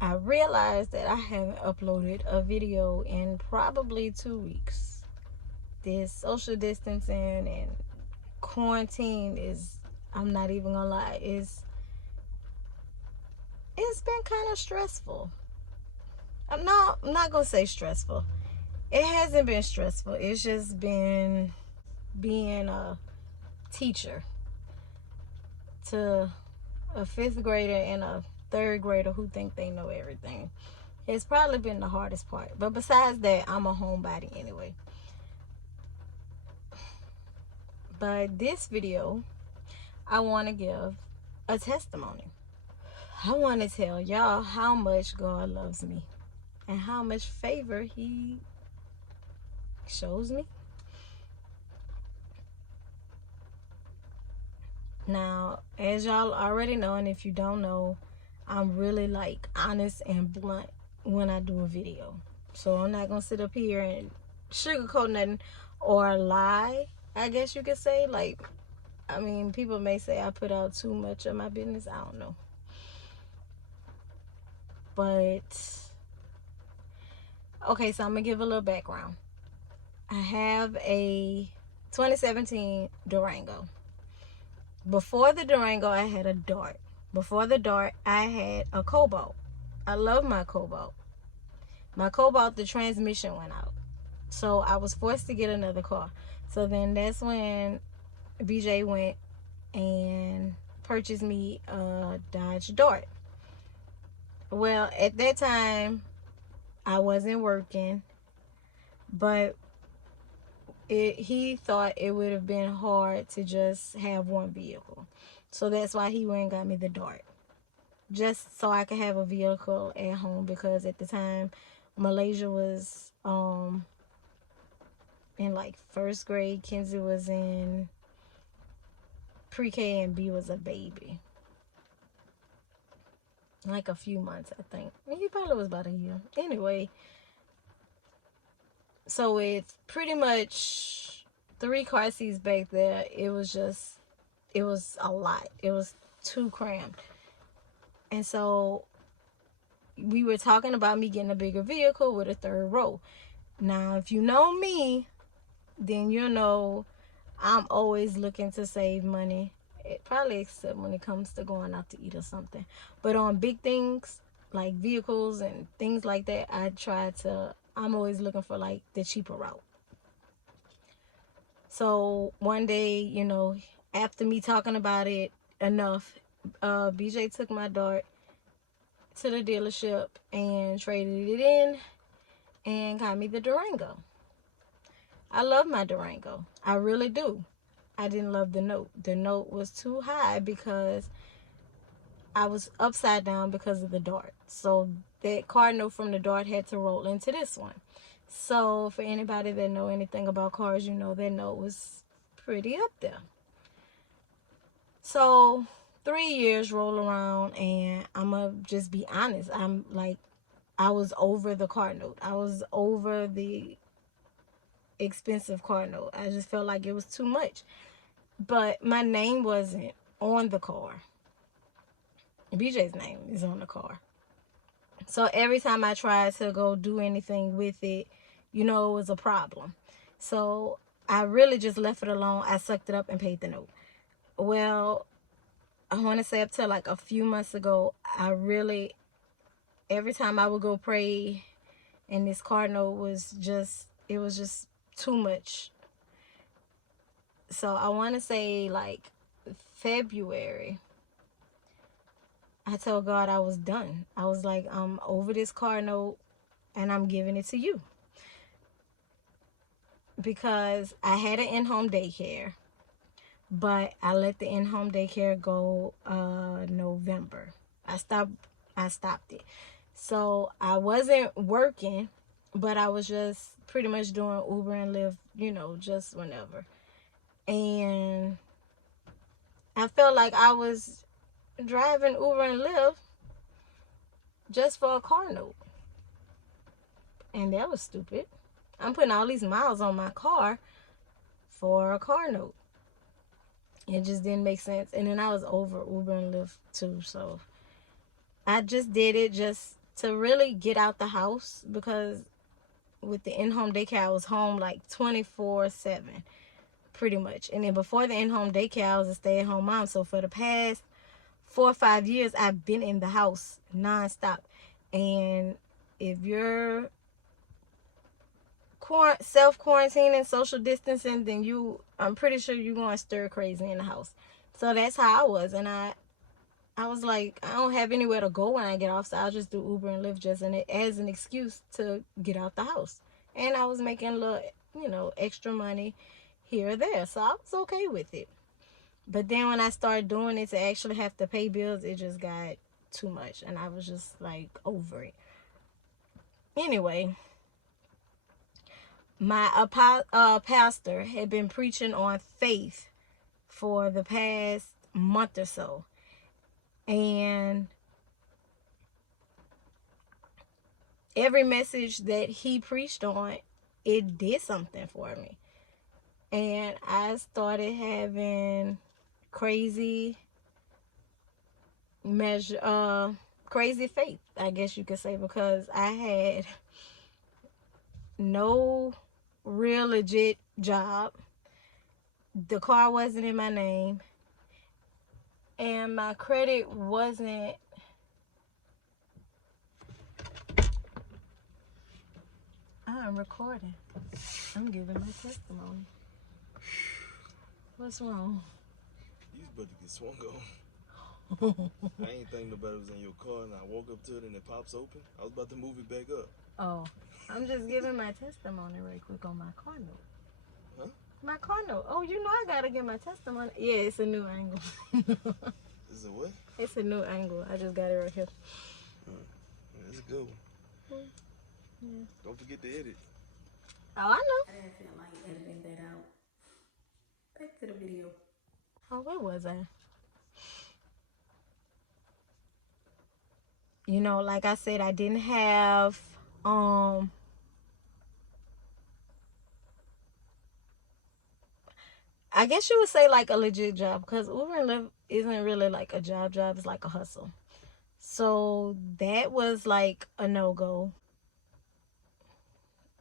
I realized that I haven't uploaded a video in probably 2 weeks. This social distancing and quarantine is, I'm not even gonna lie, it's been kind of stressful. I'm not gonna say stressful. It hasn't been stressful. It's just been being a teacher to a fifth grader and a third grader who think they know everything. It's probably been the hardest part. But besides that, I'm a homebody anyway. But this video, I want to give a testimony. I want to tell y'all how much God loves me and how much favor He shows me. Now, as y'all already know, and if you don't know, I'm really like honest and blunt when I do a video. So I'm not gonna sit up here and sugarcoat nothing or lie, I guess you could say. Like, I mean, people may say I put out too much of my business. I don't know. But, okay, so I'm gonna give a little background. I have a 2017 Durango. Before the Durango, I had a Dart. Before the Dart, I had a Cobalt. I love my Cobalt. My Cobalt, the transmission went out. So I was forced to get another car. So then that's when BJ went and purchased me a Dodge Dart. Well, at that time, I wasn't working, but he thought it would have been hard to just have one vehicle. So that's why he went and got me the Dart. Just so I could have a vehicle at home, because at the time, Malaysia was in like first grade. Kenzie was in pre-K and B was a baby. Like a few months, I think. He probably was about a year. Anyway, so with pretty much 3 car seats back there, it was a lot. It was too crammed. And so we were talking about me getting a bigger vehicle with a 3rd row. Now, if you know me, then you know I'm always looking to save money. Probably except when it comes to going out to eat or something. But on big things like vehicles and things like that, I'm always looking for like the cheaper route. So one day, you know, after me talking about it enough, BJ took my Dart to the dealership and traded it in and got me the Durango. I love my Durango. I really do. I didn't love the note. The note was too high because I was upside down because of the Dart. So that car note from the Dart had to roll into this one. So for anybody that know anything about cars, you know that note was pretty up there. So 3 years roll around, and I'm gonna just be honest. I was over the car note. I was over the expensive car note. I just felt like it was too much. But my name wasn't on the car. BJ's name is on the car. So every time I tried to go do anything with it, you know, it was a problem. So I really just left it alone. I sucked it up and paid the note. Well, I want to say up till like a few months ago, every time I would go pray, and this car note was just too much. So I want to say like February, I told God I was done. I was like, I'm over this car note and I'm giving it to you. Because I had an in-home daycare, but I let the in-home daycare go November. I stopped it. So I wasn't working, but I was just pretty much doing Uber and Lyft, you know, just whenever. And I felt like I was driving Uber and Lyft just for a car note. And that was stupid. I'm putting all these miles on my car for a car note. It just didn't make sense. And then I was over Uber and Lyft too. So I just did it just to really get out the house, because with the in-home daycare, I was home like 24/7, pretty much. And then before the in-home daycare, I was a stay-at-home mom. So for the past 4 or 5 years, I've been in the house nonstop. And if you're self-quarantining, social distancing, then I'm pretty sure you're going stir crazy in the house. So that's how I was. And I was like, I don't have anywhere to go when I get off, so I'll just do Uber and Lyft just as an excuse to get out the house. And I was making a little, extra money here or there, so I was okay with it. But then when I started doing it to actually have to pay bills, it just got too much, and I was just like over it. Anyway, my pastor had been preaching on faith for the past month or so, and every message that he preached on, it did something for me. And I started having crazy faith, I guess you could say, because I had no real legit job. The car wasn't in my name, and my credit wasn't I'm recording. I'm giving my testimony. What's wrong? You was about to get swung on. I ain't think nobody was in your car, and I walk up to it and it pops open. I was about to move it back up. Oh, I'm just giving my testimony right quick on my car note. Huh? My car note. Oh, I gotta get my testimony. Yeah, it's a new angle. Is it what? It's a new angle. I just got it right here. That's a good one. Yeah. Don't forget to edit. Oh, I know. I didn't feel like editing that out. Back to the video. Oh, where was I? Like I said, I didn't have I guess you would say like a legit job, because Uber and Lyft isn't really like a job. It's like a hustle. So that was like a no-go.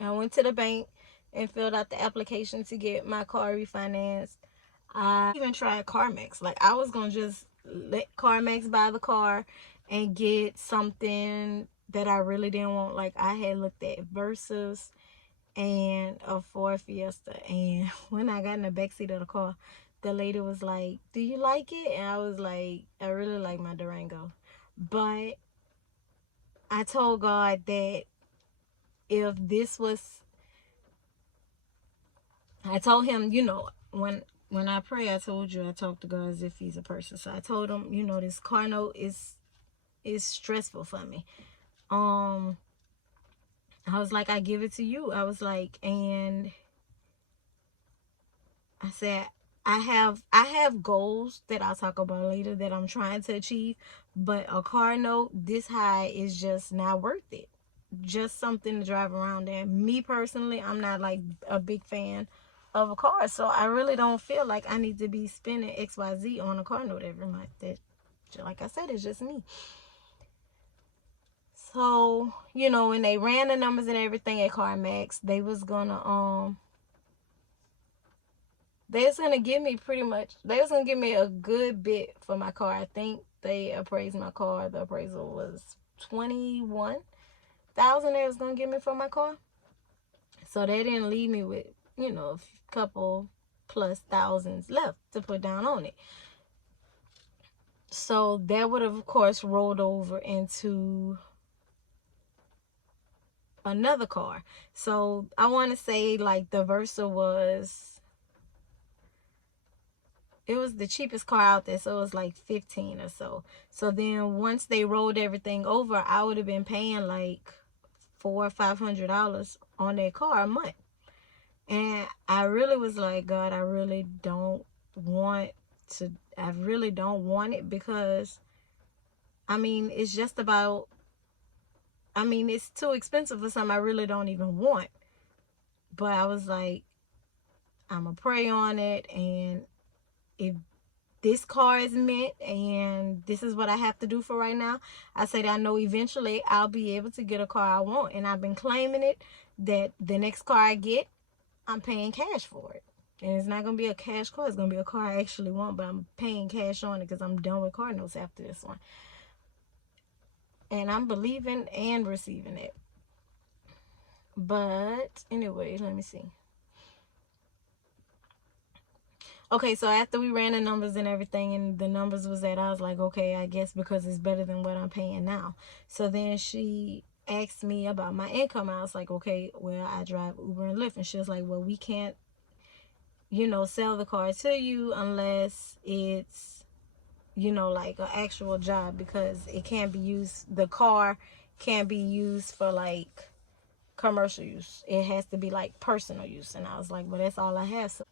I went to the bank and filled out the application to get my car refinanced. I even tried CarMax. Like, I was going to just let CarMax buy the car and get something that I really didn't want. Like, I had looked at Versus and a Ford Fiesta. And when I got in the backseat of the car, the lady was like, "Do you like it?" And I was like, "I really like my Durango." But I told God that if this was, I told him, when I pray, I told you I talk to God as if he's a person. So I told him, this car note is stressful for me. I was like, I give it to you. I was like, and I said, I have goals that I'll talk about later that I'm trying to achieve, but a car note this high is just not worth it. Just something to drive around in. Me personally, I'm not like a big fan of a car, so I really don't feel like I need to be spending XYZ on a car note every month. That, like I said, it's just me. So, when they ran the numbers and everything at CarMax, they was gonna give me a good bit for my car. I think they appraised my car. The appraisal was $21,000 they was gonna give me for my car. So they didn't leave me with, a couple plus thousands left to put down on it. So that would have, of course, rolled over into another car. So I want to say like the Versa was the cheapest car out there, so it was like 15 or so. So then once they rolled everything over, I would have been paying like $400 or $500 on that car a month. And I really was like, God, I really don't want it, because it's just about, it's too expensive for something I really don't even want. But I was like, I'm gonna pray on it, and if this car is meant and this is what I have to do for right now. I said I know eventually I'll be able to get a car I want, and I've been claiming it that the next car I get, I'm paying cash for it. And it's not going to be a cash car. It's going to be a car I actually want, but I'm paying cash on it because I'm done with car notes after this one. And I'm believing and receiving it. But anyway, let me see. Okay, so after we ran the numbers and everything, and the numbers was that, I was like, okay, I guess because it's better than what I'm paying now. So then she asked me about my income. I was like, okay, well, I drive Uber and Lyft. And she was like, well, we can't, sell the car to you unless it's, like an actual job, because it can't be used, the car can't be used for like commercial use. It has to be like personal use. And I was like, well, that's all I have. So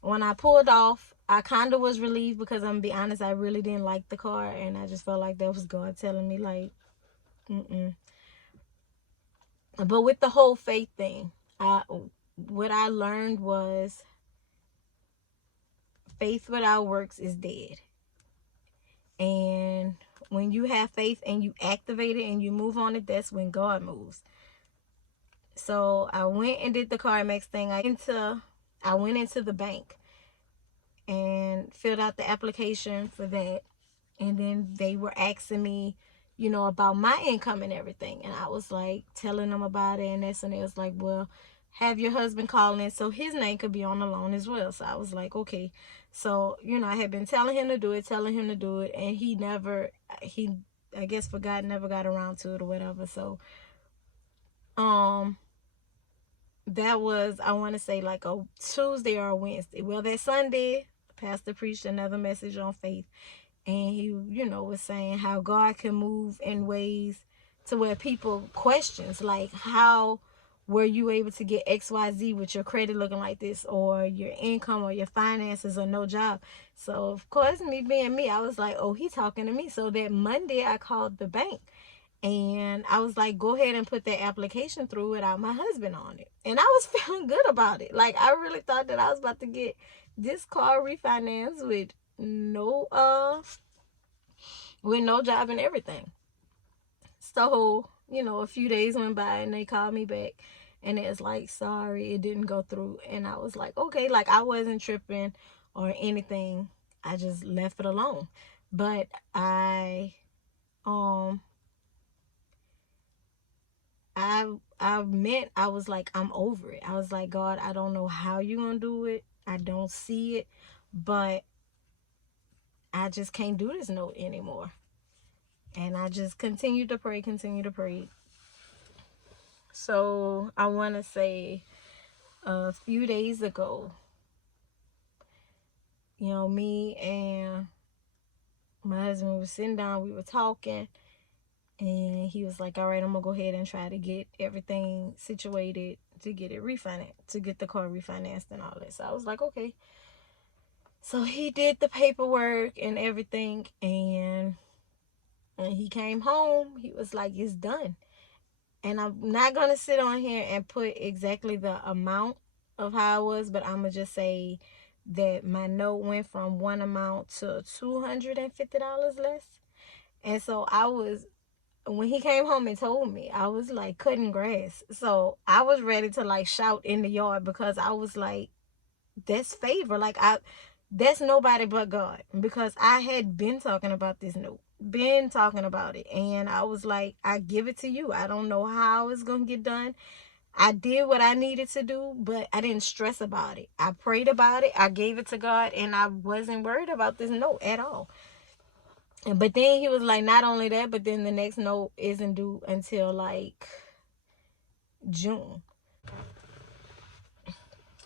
when I pulled off, I kind of was relieved because I'm gonna be honest, I really didn't like the car, and I just felt like that was God telling me like, mm-mm. But with the whole faith thing, what I learned was faith without works is dead. And when you have faith and you activate it and you move on it, that's when God moves. So I went and did the CarMax thing. I went into the bank and filled out the application for that. And then they were asking me, about my income and everything. And I was like telling them about it and this, and it was like, well, have your husband call in so his name could be on the loan as well. So I was like, okay. So, I had been telling him to do it, and he I guess forgot, never got around to it or whatever. So that was, I want to say, like a Tuesday or a Wednesday. Well, that Sunday, Pastor preached another message on faith. And he, was saying how God can move in ways to where people questions, like, how were you able to get XYZ with your credit looking like this, or your income, or your finances, or no job? So, of course, me being me, I was like, oh, he talking to me. So that Monday, I called the bank. And I was like, go ahead and put that application through without my husband on it. And I was feeling good about it. Like, I really thought that I was about to get this car refinanced with no job and everything. So, a few days went by and they called me back and it's like, sorry, it didn't go through. And I was like, okay, like I wasn't tripping or anything. I just left it alone. But I was like, I'm over it. I was like, God, I don't know how you're gonna do it. I don't see it, but I just can't do this note anymore. And I just continued to pray. So I want to say a few days ago, me and my husband were sitting down, we were talking, and he was like, all right, I'm gonna go ahead and try to get everything situated to get it refinanced, to get the car refinanced and all that. So I was like, okay. So he did the paperwork and everything, and he came home. He was like, it's done. And I'm not going to sit on here and put exactly the amount of how it was, but I'm going to just say that my note went from one amount to $250 less. And so when he came home and told me, I was like cutting grass. So I was ready to like shout in the yard, because I was like, that's favor. Like, that's nobody but God, because I had been talking about this note, been talking about it, and I was like, I give it to you. I don't know how it's gonna get done. I did what I needed to do, but I didn't stress about it. I prayed about it, I gave it to God, and I wasn't worried about this note at all. But then he was like, not only that, but then the next note isn't due until like June.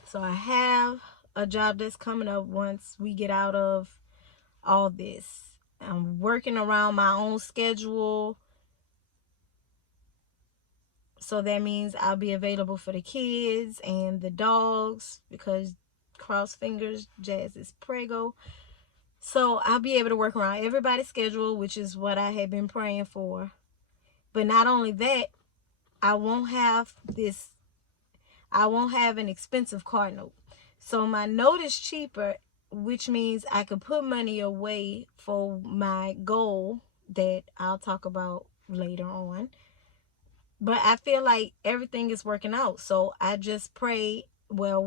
So I have a job that's coming up once we get out of all this. I'm working around my own schedule. So that means I'll be available for the kids and the dogs, because cross fingers, Jazz is preggo. So I'll be able to work around everybody's schedule, which is what I had been praying for. But not only that, I won't have an expensive car note. So my note is cheaper which means I could put money away for my goal that I'll talk about later on. But I feel like everything is working out. So I just pray. Well,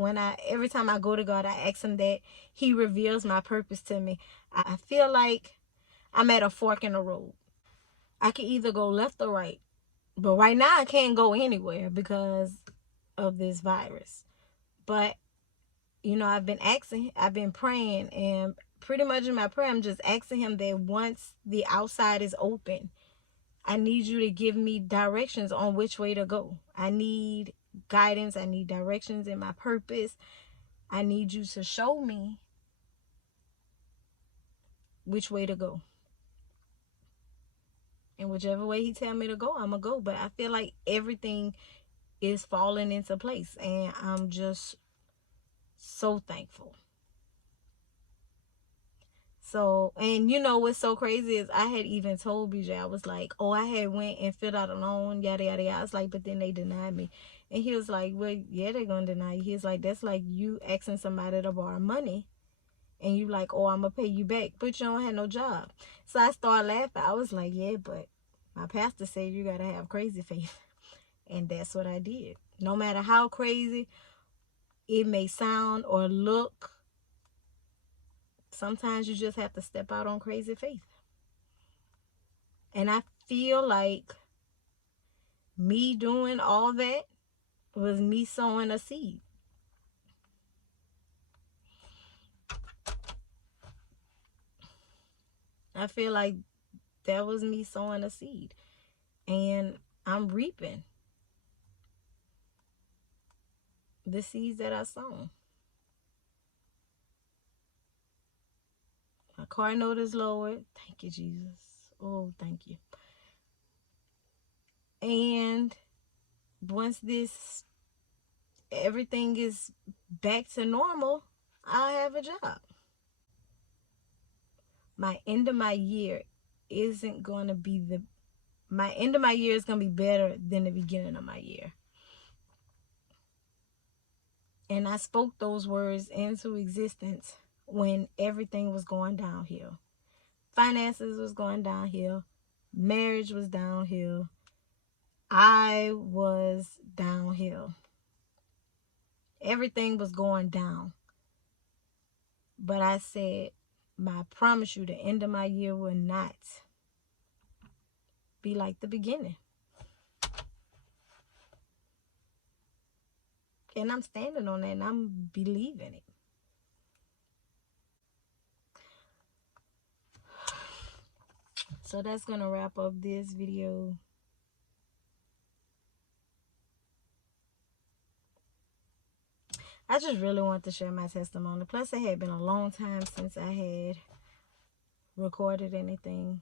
every time I go to God, I ask him that he reveals my purpose to me. I feel like I'm at a fork in the road. I can either go left or right. But right now I can't go anywhere because of this virus. But I've been praying, and pretty much in my prayer I'm just asking him that once the outside is open, I need you to give me directions on which way to go. I need guidance. I need directions in my purpose. I need you to show me which way to go. And whichever way he tell me to go, I'm going to go. But I feel like everything is falling into place. And I'm just so thankful. So, and what's so crazy is I had even told BJ, I was like, oh, I had went and filled out a loan, yada, yada, yada. I was like, but then they denied me. And he was like, well, yeah, they're going to deny you. He was like, that's like you asking somebody to borrow money. And you like, oh, I'm going to pay you back. But you don't have no job. So I started laughing. I was like, yeah, but my pastor said you got to have crazy faith. And that's what I did. No matter how crazy it may sound or look, sometimes you just have to step out on crazy faith. And I feel like me doing all that was me sowing a seed. I feel like that was me sowing a seed. And I'm reaping the seeds that I sown. My car note is lowered. Thank you, Jesus. Oh, thank you. And once everything is back to normal, I'll have a job. My end of my year isn't going to be my end of my year is going to be better than the beginning of my year. And I spoke those words into existence when everything was going downhill. Finances was going downhill. Marriage was downhill. I was downhill. Everything was going down. But I said, I promise you the end of my year will not be like the beginning. And I'm standing on that and I'm believing it. So that's going to wrap up this video. I just really want to share my testimony. Plus, it had been a long time since I had recorded anything.